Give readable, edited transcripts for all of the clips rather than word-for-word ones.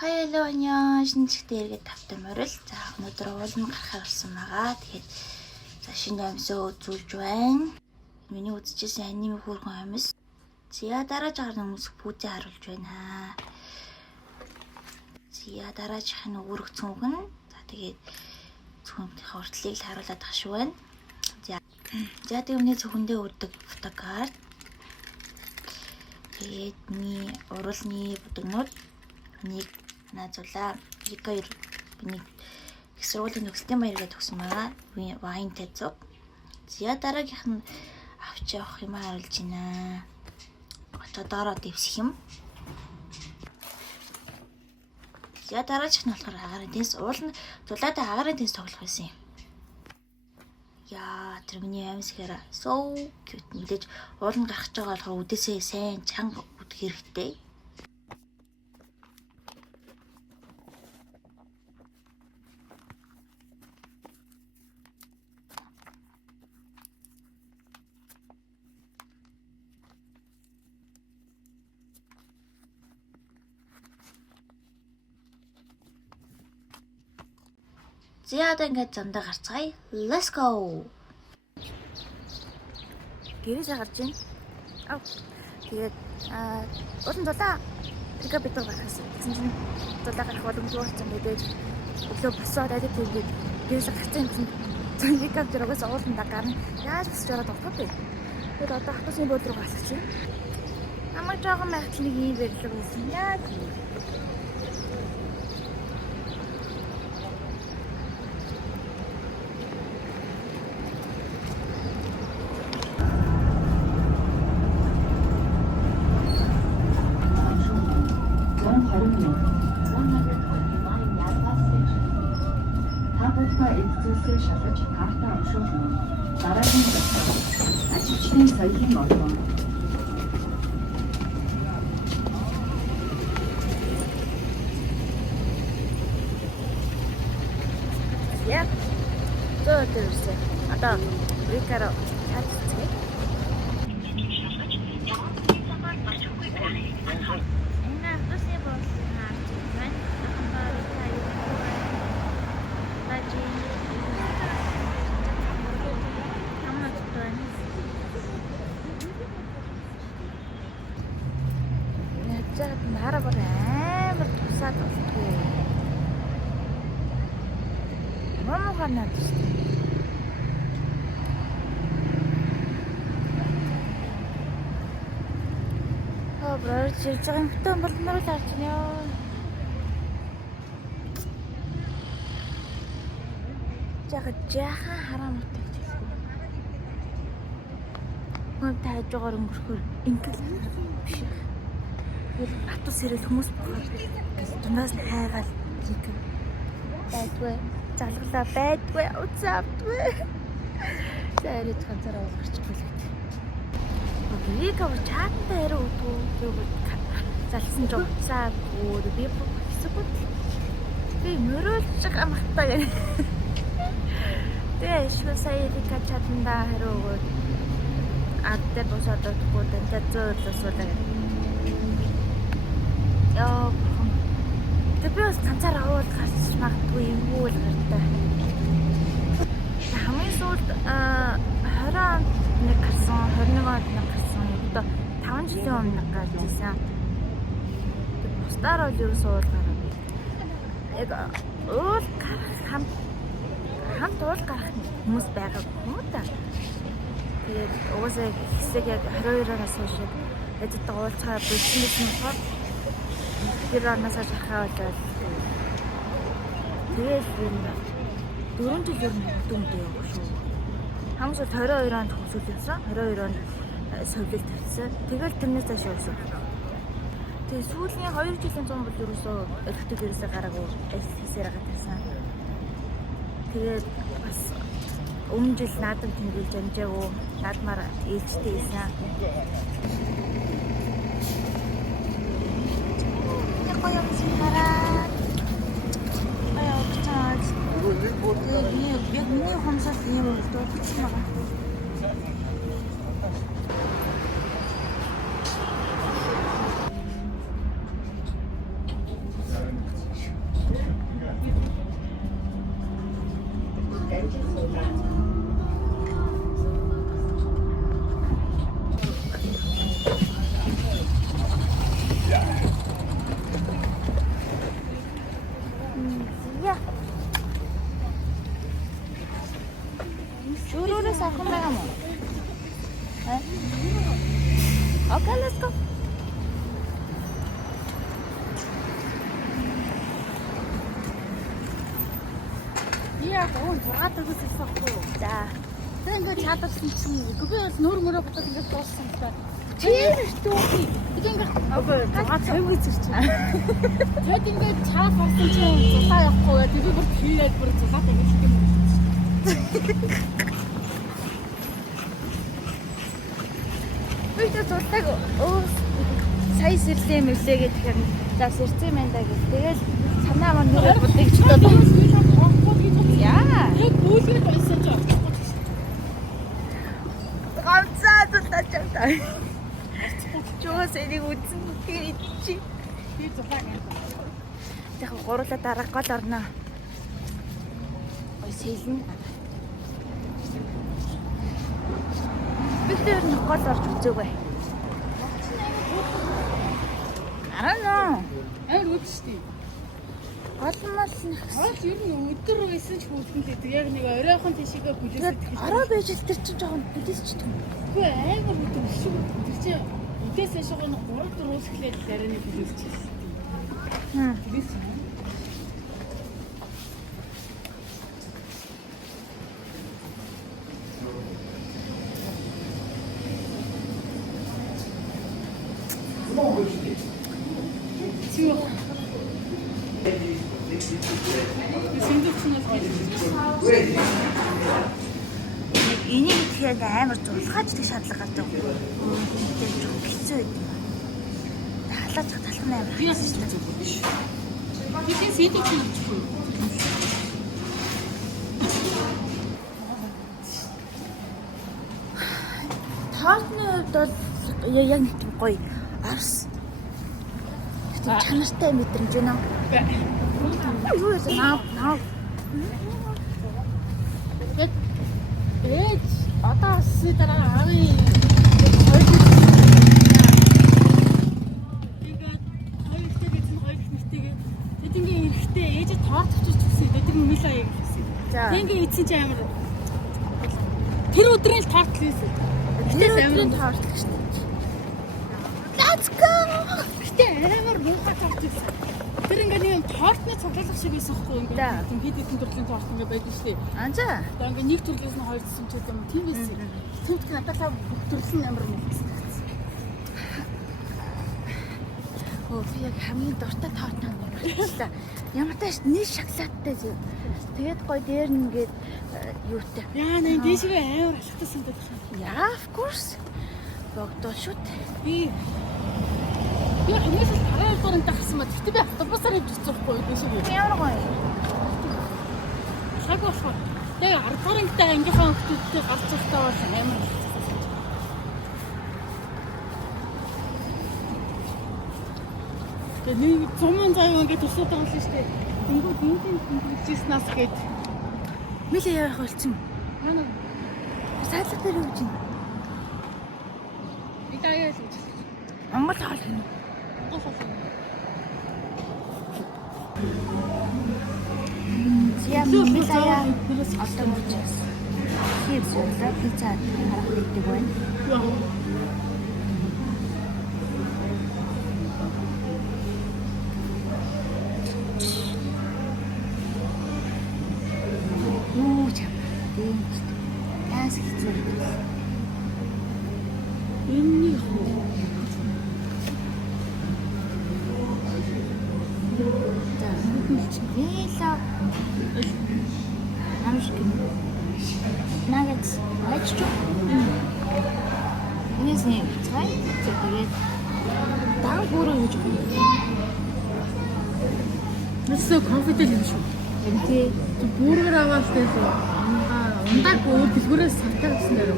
Hello 안녕. шинжтэй эргээд тавтай морил. За өнөөдөр уулна гарахаар болсон байгаа. Тэгэхээр за шинэ амьсаа үзүүлж байна. Миний үзчихсэн аниме хөргөн амьс. Зя дарааж гарна хүмүүс пүүзээ харуулж байна. Зя дарааж хань өөрөг цүнхэн. За тэгээд цүнхний хортлыг л харуулад тах шүү байна. За тэгээд өмнө цүнхэндээ өрдөг фотокарт. Тэгээд миний уралны бүдэгнүүд нэг наазуулаа. Рикаер миний их сургуулийн төгсөлтийн баяргээ төгсөн байгаа. Вайн тэцэг. Зя дараагийнх нь авч явах юм харуулж байна. Очоод ороод дэвсэх юм. Зя дараагийнх нь болохоор агарын тенс уулна зулаатай агарын тенс тоглох байсан юм. Яа, тэр миний амьс хэрэг so cute. Мэдээж уулна гарах гэж байгаа болохоор үдээсээ сайн чанга үдэх хэрэгтэй. За одоо ингээд зандаа гарцгаая. Let's go. Гэрээс гарч ийн. Тэгээд уулын дулаа пикап битэр гарахсан. Тэгсэн чинь дулаа гарах боломжтой болсон гэдэг. Өглөө босоод адил тэгээд гэрээс гарсан юм. Пикап дөрөгөөс ууланда гарна. Яаж босч ороод авах вэ? Тэгээд одоо хатуусын бод руу гарах чинь. Намайг жоохон байхад нэг юм бэрлэг байсан. Яа. Эцүүсээ шалгаж картаа уншуулна. Дараагийн зөвлөгөө. Ажилчдын соёлын орон. Я. Зөөдөрсө. Одоо Рикаро хатцгээ. Шалгаж ямар цагаар гарч үгүй байх. Энэ төсөө болсон харж байна. Ахмаар таяа. Бажи. Яцад нараа бүр амар тусаад болтгоо. Мамаа наад шүү. Брор чирцэн бүтэн болмоор л харж байна. Жаахан хараамтай гэж хэлсэн. Гүн таажгаар өнгөрөхөр ингээл биш. Атус хэрэг хүмүүс дундаас нь хайгаал хийх. Байдгүй. Залглаа байдгүй. Уцаавдгүй. Зайрч ганцаараа уулгарчихгүй л гэдэг. Рика чаттай хэрэг өгдөө. Залсан ч уцаагүй. Би хэсэггүй. Би мөрөөлж гамхтаа гэнэ. Тэгээ шүү сая Рика чатанда хэрэг өгөөд адтай босоод өгөхгүй тэнцээ зөөрлөсүүлээ. Яа. Тэбээс ганцаараа уул гарч магадгүй юм уу л гартай. Хамгийн сүүлд 20 онд нэг гарсан, 21 онд нэг гарсан. Одоо 5 жилийн өмнө гарч ирсэн. Бусдаар бол ерөөсөө уул гарав. Яг уул гарах хамт уул гарах хүмүүс байгаа юм да. Тэгээд уусаа хэсэг яг 22-оос хойш дэдтэй уулзгаа болсон гэсэн болохоор тэр анасаа шахаа болоод тэгээд энэ 4 жил ер нь дүнтэй явах шүү. Хамс 22 онд хөсөлсөн, 22 онд совлол тавьсан. Тэгэл тэрнээс цааш явсан. Тэгээд сүүлийн 2 жилийн зам бол ерөөсөө электrik гэрээсээ гараагүй эсэсээр гатсан. Тэгээд бас өмнө жил наадам тэмдэглэж амжаагүй наадмаар ээлжтэй ийсэн. Гоё юм хараа. Аяа чаад. Яг миний хомсол юм уу дуудсан байгаа. Let's go. Яг өн 6 төгөөс ирсэхгүй юу? За. Тэг ингээд чадарсан чинь үгүй би бол нөр мөрөө бодоод ингээд дууссан л та. Тийм шүү. Тэг ингээд Окей. 6:50 гэж ирчихсэн. Тэгэд ингээд чаас орсон чинь зулаа явахгүй яа. Тэг би бүр хийгээд бүр зулаатай хэлэх юм. Би ч зултаг сая сэрлээ мэлээ гэхээр за сэрцээ мэнда гэх. Тэгэл санаа маань нөрөө бодгийг ч одоо. Яа. Яг бүлгээр байсан ч очихгүй. Ганцаа зултаач таа. Чуус энийг үзэн тэр чи. Би зулаа гэнэ. Яг гурлаа дараах гол орно. Ой сэлнэ. Бид нэр гол орж үзээгэй. Араа. Амар үдштэй. Гол мал нэг. Хоол ер нь өдөр байсан ч хөлтөн л гэдэг. Яг нэг оройхон тишээгээ бүлээсээ тэгэж. Араа байж л тэр чинь жоохон бүлээсчдэг юм. Үгүй амар өдөр шүү. Тэр чинь үдээсээ шугах нэг 3-4 өсглээд арай бүлээсчихсэн. Тэгээс Энийг тэгээд амар зулгаач тэг шаардлага гардаг. Тэгээд жоохон хэцүү байд. Халаач талах нь амар. би бас ч зүгээр биш. Тэгээс хэдий ч хийчихгүй. Таартны хувьд бол яг нэг тийм гоё арс. Тэгээд чанартай мэдрэмж байна. Юу вэ? Наа. Ээж одоо дараа аавын тэдингийн эрэхтэй ээж тоорч авчиж үзсэн. Тэдний мэл аяг гэсэн. За. Тэнгийн эцэн чи амар тэр өдрийн л тоорт л байсан. Тэр өдрийн таарлах шүү дээ. Let's go. Гэтэ амар муухай тоорт байсан. Тэр ингээ нэг тоортны цуглуулах шиг байсан хгүй ингээ. Да. Тийм хэд хэдэн төрлийн тоорт ингээ байдаг шүү дээ. Анзаа. Одоо ингээ нэг төрлөөс нь хоёр цэцэмчүүд юм тийм байсан. Төвд надад бүх төрөл нь амар муухай. Оо би яг хамгийн дуртай таартаа нэмэрхлээ. Ямар тааш нэг шоколадтай зөө. Тэгээд гоё дээр нь ингээд юутай. Яа нэ дээшгээ амар алхтаа санагдах юм. Яа, of course. Богдоо шүт. Би хинээс л 12 дугаар энэ гарсан ба. Гэтэ би автобусаар явж ирсэн байхгүй дээшгээ. Ямар гоё. Цаг болохоор. Тэгээ 10 дугаар ангитай ангийнхаа хүмүүстэй гарч ирсэн бол амар. Тэгээ нэг зумын заяа ингээд тусаад байгаа юм шүү дээ. Тэнгүү бинтийн хэлжсэнаас гээд Мэлээ явах болцсон. хана Сайлах дээр юу гэж юм? би даяа л гэж. Монгол хоол гэнэ. Зям мэлээ одоо мөчс. Хивс удаа пицца харах гэдэг байна. Юу ч юм. Яас хэцүү. Энэний хөө. За, вела. Амшиг. Нагц. Ачч. Нээсний цай. Тэгээд дан бүрөө гэж байна. Нэсээ конфидент юм шүү. Эмти Бүргэр аваад тэгээд ундаг өөр дэлгүүрээс сартаа гэсэн дээр.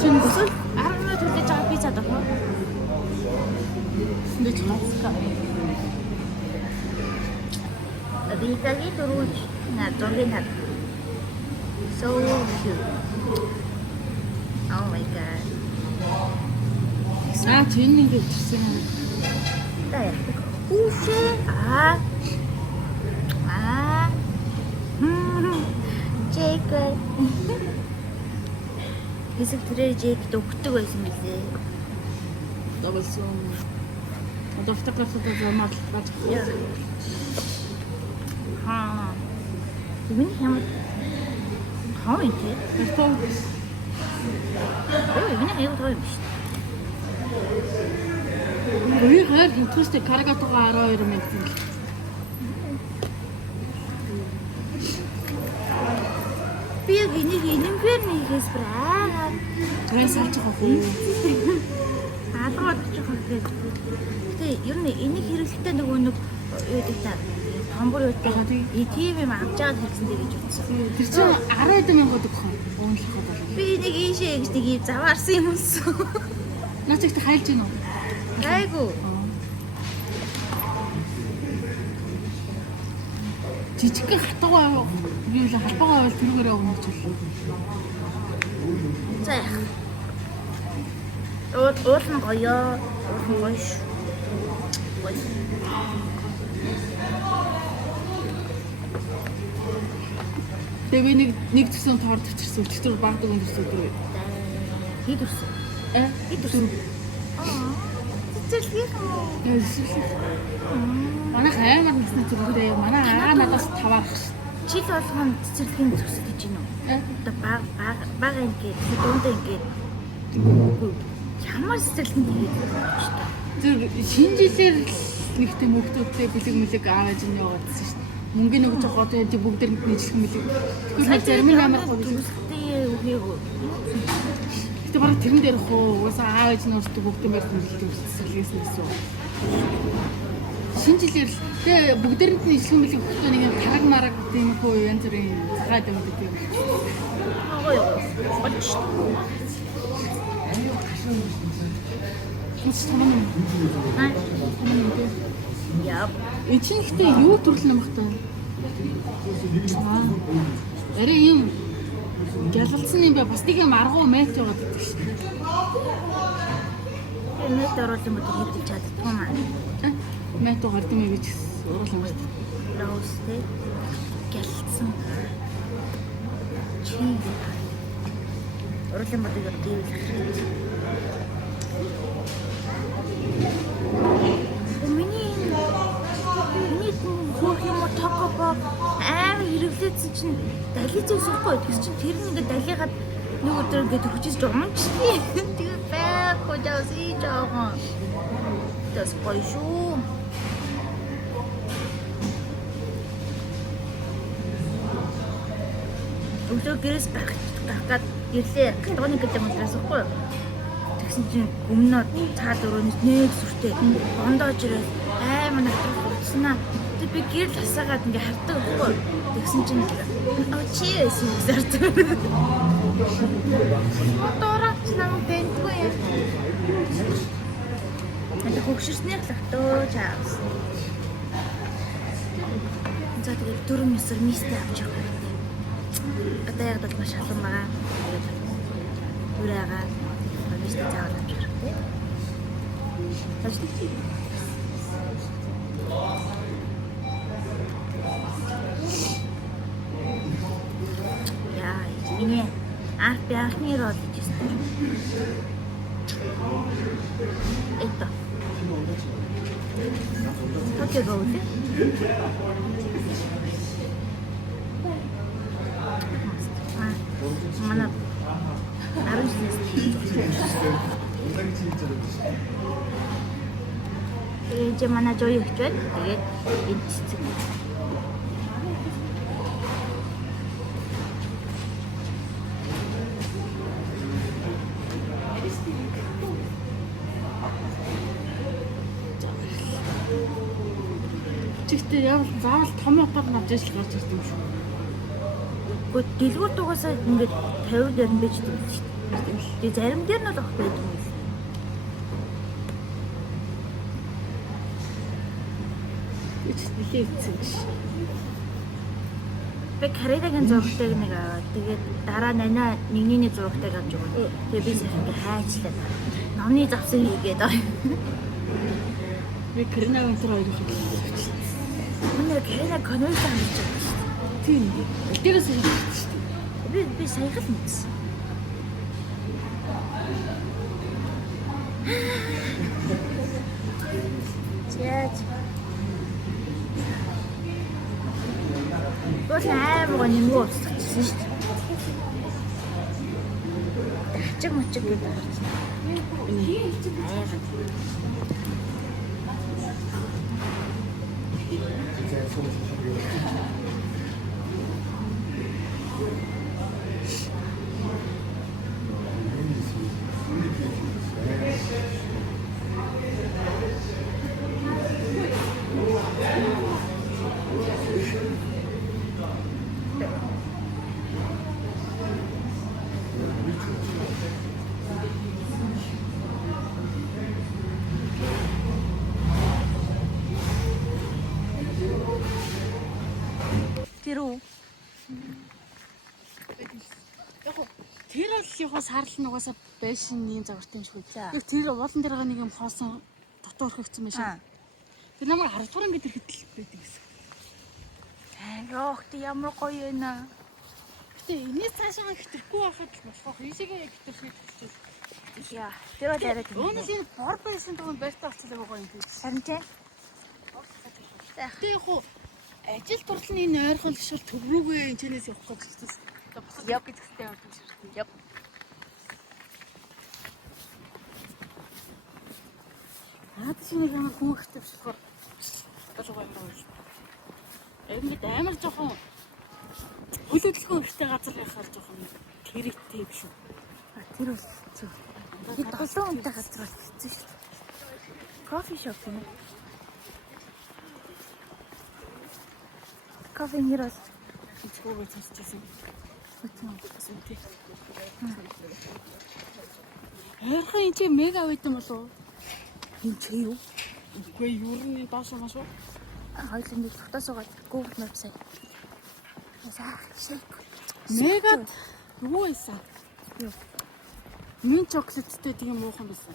Чинь эсвэл 10 минут хүлээж байгаа пицца дохоо. нэг хавцгаа. Витаги дөрөв на зургийн хад. So cute. Oh my god. Чинь ингэ ирсэн. Дай. Үхээ. Чекай. хэсэг трэжээгт өгдөг байсан билээ. Давалсан. Одоо фотографи замаар бац. Аа. Миний ямар хаа юм те? Тэртөө Миний аяг тоо юм шүү. үе хайр хэмтгүүстэй карагатуга 12 мянга төгрөг. Би яг энийг энэмгээр нэгээс браагаад Гэн салж байгаа хөө. алгаад чих гэж. Тэ ер нь энийг хэрэглэхдээ нөгөө нэг юу гэдэг та хамбар юутай ТV юм авч байгаа хэрэгсэндээ гэж утсан. Тэр чинь 10 мянга төгрөг хөө. Уушлахад бол. Би энийг ийшээ гэж нэг юм заваарсан юм уу? Наач ихтэй хайлж гин үү? Гайгүй. Жижигхэн хатгаа юу л халбагаа бол тэрүүгээр явах юм чил. За яах. Уул нь гоё. Уул нь гоё шүү. Гоё. Тэгээ би нэг төсөн тоор төвчөрсөн. Өчтөр багдаг өндөрсөн өдөр. Хэд өрсөн? Хэд өрсөн? Цэцэрлэг юм. Манай хаймар нэснэ зүрхээрээ манай аа надаас таваарах ш. Жил болгоно цэцэрлэгийн төсөж гэж юм уу? Одоо баг ингээд дундаа ингээд ямар цэцэрлэг тэгээд шүү дээ. Зүр шинэ жилээр нэг тийм хүмүүстэй бэлэг аавж нь яваадсэн ш. Мөнгөний өгч байгаа тийм бүгдээр нийтлэх мэлэг. Тэгэхээр зарим нь амар төсөлтэй үгүй. Гэтэ бараг тэрэн дээр хөө уусаа аавж нь өөртөө бүгдэн барьсан мэлэг төсөлгөөс нэгсэн. Шинэ жилээр л тэгээ бүгдээрэнд нь нийтлэх мэлэг өгөхдөө нэг юм тараг мараг тийм хөө янз бүрийн цагаад юм гэдэг. Гоё. Болж шүү. Мус таман юм. Яа. Эцэгтэй юу төрөл нэмхтэй? Арай юм гялалсан юм ба бас нэг юм аргуу мэт яваад байдаг шүү дээ. Мэт оруулах юм бол хийж чаддгүй маа. Мэт гард юм гэж уруулсан байна. Роус тэ гялцсан. Чи оруулах юм бол дийлэх. Миний хөх юм токоо амар хэрэглээсэн чинь далицээ сүхгүй. Тэгс чинь тэр нэг далигаад нэг өдөр ингээд хүчиж умчтий. Тэгээ байхгүй жаас ийж байгаа. Тэс гоё шүү. Өглөө гэрээс гаргаад ирлээ. Гатганы гэдэг юм дээрсэхгүй. Тэгсэн чинь өмнөө цаад өрөөний нэг сүртэй бондоож ирээ амар натрах утснаа. Тэг би гэрэл хасаагаад ингээ хардаг байхгүй. Тэгсэн чинь чи эсэм зардаг. Моторч намайг бэнтгүй юм. Это хөгшөрснийх л атоо чаас. За тэгээд 4 мессер мистэй авч явах хэрэгтэй. Одоо яг бол маш халуун байгаа. Үрээгаа мистэй заавал авч явах хэрэгтэй. Яа, миний анхны рол хийсэн. Это. Токио гоо. Манай 이제 манай жоо өгч байна. Тэгээд энэ цэцэг. Чигтээ яавал заавал том утгаар авч ижил гарч ирсэн юм шүү. Гэхдээ дэлгүүр дугаасаа ингээд 50 дээр нь байж дээ шүү дээ. Тэгээ зарим дээр нь л авах байдаг юм. Нилээ эцэг ш. Би Каридагийн зургатайг нэг аваад тэгээд дараа нанаа нэгний зургатайг авч өгөө. Тэгээ би сая ингээ хайчлаа. Номны завсаг хийгээд аа. Би Карина өнтер хоёр их хэлсэн. Манай Карина конвент амжилт шүү дээ. Тийм. Дээрээс хэлсэн шүү дээ. Би сая л мэдсэн. Яаж. Бол аймаг нэмгөө устчихсан шүү дээ. Ачиг мочиг гэдэг харсан. Тэр үү? Тэр бол яг сарл нугасаа байшингийн загвартай юм шиг үү. За. Яг тэр уулан дээр байгаа нэг юм хоосон дотор өрхөгцсөн байшин. Тэр намайг 10 дугаар ангид ирэхэд л байдаг гэсэн. Айгоохт ямар гоё вэ наа. Гэтэ энэс цаашаа хэтрэхгүй байхад л болохоо хийшээгээ яг хэтэрхий болчихвол. Яа, тэр бол яриад юм. Өнөөс энэ бор байшин дунд байртаа болчихлоо гоё юм тийм. Харин тийм. Гэтэ яг хуу ажил турлын энэ ойрхон гişэл төв рүүгээ энэ чэнээс явах гэж хэлсэн. Яв гэдэгтэй явдаг ширхтээ. Яв. Наад шинэ нэг хүн ихтэй болохоор болов юм байна. Ингээд амар жоохон хөлөдлөхөн ихтэй газар яхаар жоохон тэрэгтэй биш үү? Тэр бол хэцүү. Хэд 7 унтай газар бол хэцүү шүү дээ. Кофе шоп юм. Кофе нэр бол Эцгүүгээ цэцчихсэн. Хайрхан энэ чи мега байт юм болов уу? энэ чи юу? Үгүй юу нь доош маш уу? Хоёулын нэг дотоос угаад Google Maps аа. Ясаа шейк. Мега юу байсан? Юу? Мин чоколаттай тийм муухан байсан.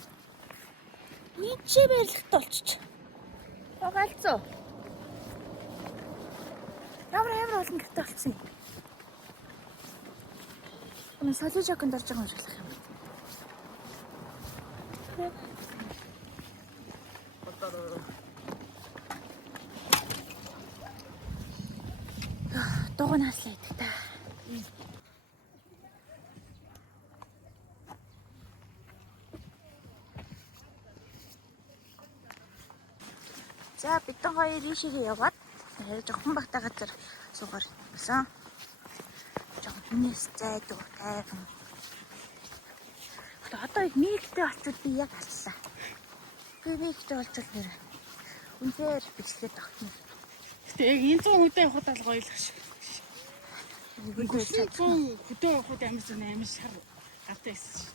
Нэг чи барилгат болчих. Галзуу. Ямар олон гэртэй болчихсон юм. Энэ солижоконд орж байгаа юм шиг л юм. Дугнаас л идэх та. За бидэн хоёр ийшээ яваад жоохон багтаа газар суугаар байсан. Жоохон хүнээс зайдуу тайван. Одоо мигтэй олчвол би яг аллаа. Би мигтэй олчвол нэр. Үнээр бичлээд тогтно. Гэтэ яг энэ 100 хөдөө явахад л гоё л хаш. Үнээр 100 хөдөө явахад амар шар гавтай байсан.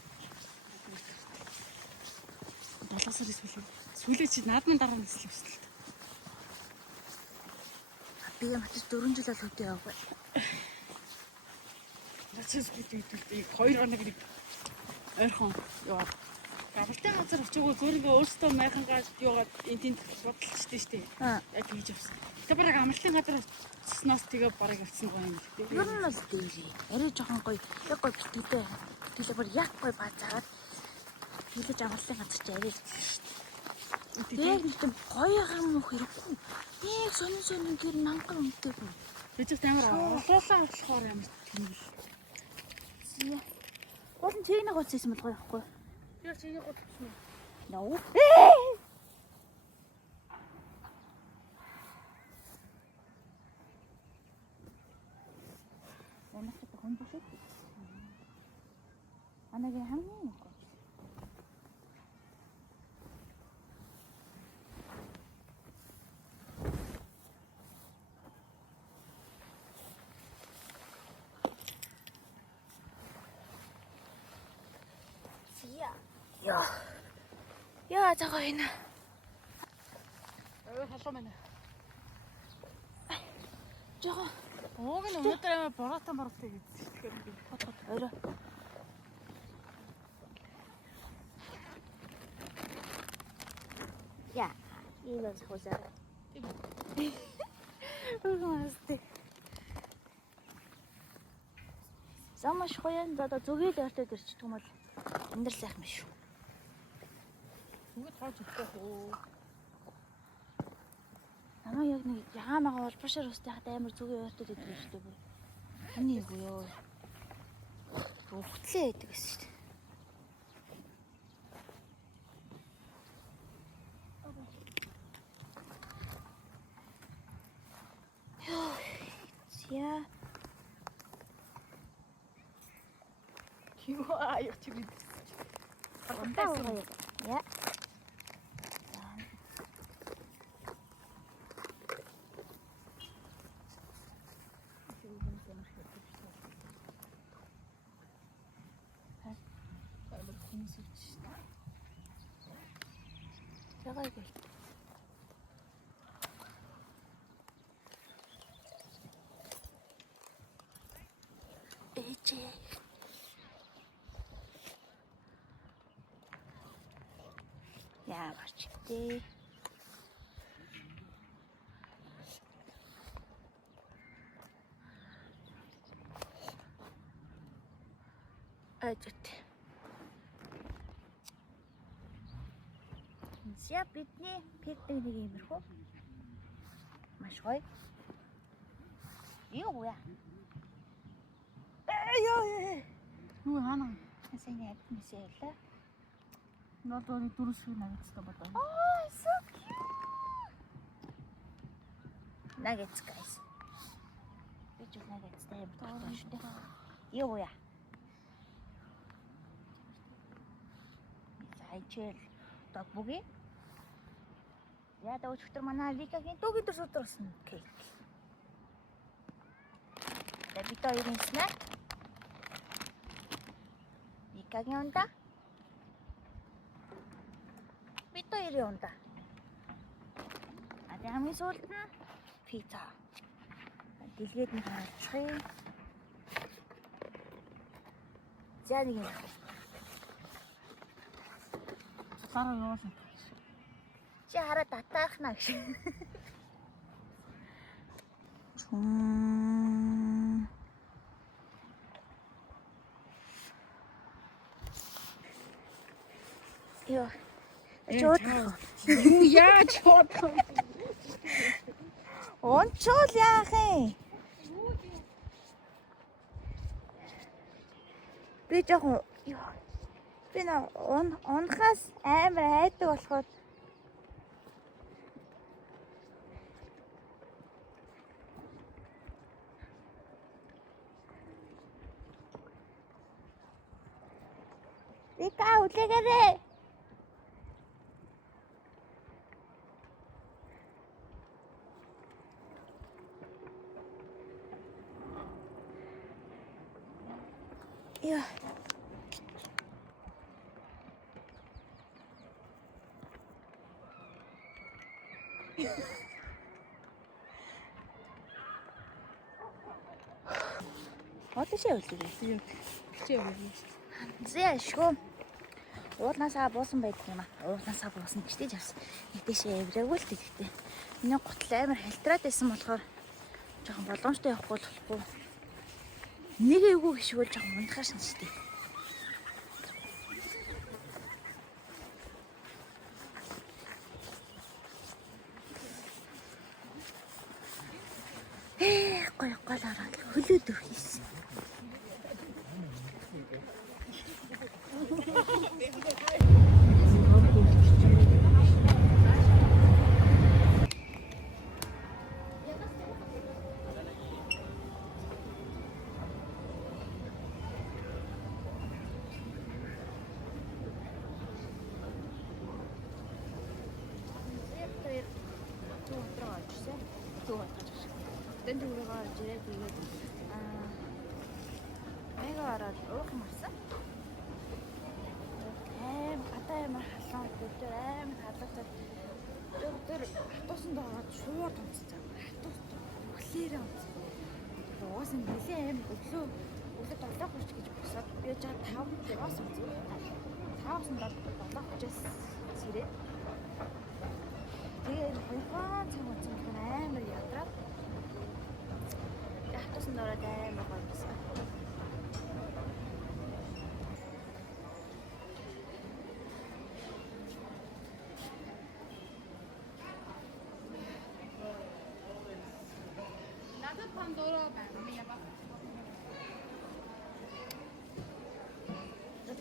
7 сарын сүүлээ чи наадмын дараа нэслэх өсөлт. Би матч 4 жил бол хөдөө яваа. Нацс хөдөө 2 хоног нэг ойрхон яваа. Гаралтай газар очиогоо зөөр ингээ өөртөө майхангаа яваад энэ тэнд бодлолчтой шүү дээ. Яг хийж авсан. Гэтэ бараг амралтын газар цэснаас тэгээ бараг авсан гоё юм л дээ. Ер нь бол дээ. Арай жоохон гоё. Яг гоё битгийтэй. Тэгээ бүр яг гоё баазаад хэлэж амралтын газар чи арай итгэв шүү дээ. Тэгээ нэг тийм гоё юм хэрэггүй. Нэг сонин гэр мангар үнэтэйгүй. Тэжээс амар олоолаа болохоор ямар тийм л. Зээ. Болон чийг нэг уцсан юм бол гоё байхгүй. Яг чиний гол гэсэн. Яв. Оногт хонбош. Анагийн хамгийн гоё. Яа цагаа энэ. Халуу мэнэ. Жоо. Ууг нь өнөөдөр амар бороотой гэж тэгэхээр би Хот орой. Яа, энэ захусаа. Угстэй. Замаш хоян одоо зүгээд ойртой дэрчдэг юм бол амьдрал сайхан биш шүү. Түгэд хооч өгөх үү. Намаа яг нэг яамаага улбашаар өстэй хат амар зүгийн ойртод идэв шүү дээ. Таны юу ёо. Ухтлээ байдаг гэсэн шүү дээ. Яа. Юу аяг чи бид. Онтаа. Яа. Ягаад вэ? Эчээ. Яа гарчтэй. Ажит. За бидний пикник нэг иймэрхүү. Маш гоё. Юу вэ? Ёо. Юу хаана? Сайн яд мэсэлээ. Надад дөрөв шиг нагцтай бодоо. Oh, so cute. Nuggets, guys. Which is nuggets? They have to юу яа? Сайчил дог бүгэ. Яа да өчтөр манай Викагийн дог өдөр судрсан кейк. Бид хоёрын снэк. Викагийн унда. Бид хоёрын унда. А хамгийн сүүлд нь пицца. Дэлгээд нь харчих. За нэг юм. Сараа явуулсан. Чи хараа татаахна гэж. Йоо. Чод. Юу яаж чод? Ончол яах юм? Би жоохон би нөө унахаас амар айдаг болохоор Вика үлээгээрээ. Яа. Отошээ үлээ. Бичээ өгье. Зэшгүй. Уулнасаа буусан байдаг юм аа. Уулнасаа буусан гэжтэй явсан. Нэгтэйшээ эврээгүй л тэгтээ. Миний гутал амар халтраад байсан болохоор жоохон боломжтой явахгүй болохгүй. Нэг эвгүй гişгүүл жоохон унтахаар шинжтэй. Гой голоор хөлөөд өгсөн. Тэн дөрөөр жирэг бигээд мега ороод уух юм арсан. Гадаа ямар халуун өдөр амар халуутай. Өдөр хатуусан доод шууд унцсан. Хатуусан өглөөрөө унцсан. Угаасан нэлээ амар өглөө 7:30 гэж босоод би жаа 5:00-аас унцсан. 5:30-аас сэрээд. Тэгээд хойгоо цаг унцсан амар ядраад. Хатуусан доод амар гойсон.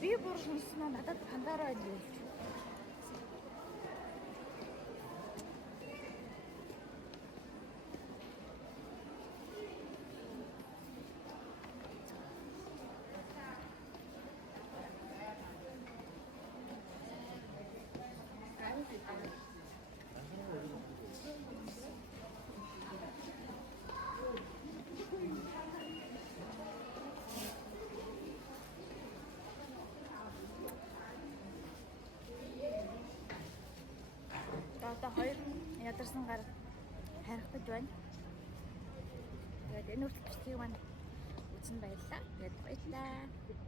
Би бүр хүнснөө надад хандаараа хэлж. Одоо хоёр ядарсан гар харагдаж байна. Тэгээд энэ үргэлжлэхийг маань үзэн баярлаа. Тэгээд баярлаа.